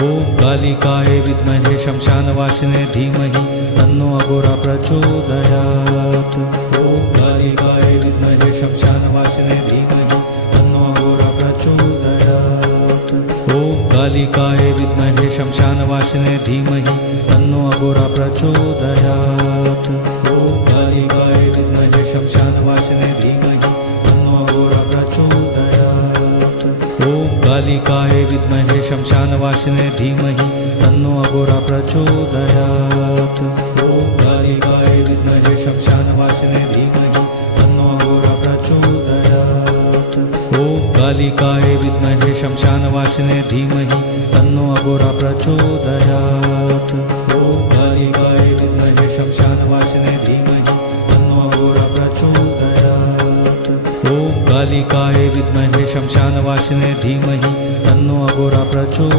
ॐ कालिकाय विद्महे शमशानवासिने धीमहि तन्नो अघोरा प्रचोदयात्। ॐ कालिकाय विद्महे शमशानवासिने धीमहि तन्नो अघोरा प्रचोदयात्। ॐ कालिकाय विद्महे शमशानवासिने धीमहि तन्नो अघोरा प्रचोदयात्। ॐ कालिकाय विद्महे शमशानवासिने धीमहि तन्नो अघोरा प्रचोदयात्। ॐ कालिकाय विद्महे शमशानवासिने धीमहि तन्नो अघोरा प्रचोदयात्। ॐ कालिकाय विद्महे शमशानवासिने धीमहि तन्नो अघोरा प्रचोदयात्। ॐ कालिकाय विद्महे शमशानवासिने धीमहि तन्नो अघोरा प्रचोदयात्। ॐ कालिकाय विद्महे शमशानवासिने धीमहि तन्नो अघोरा प्रचोदयात्। ॐ कालिकाय विद्महे शमशानवासिने धीमहि तन्नो अघोरा प्रचोदयात्।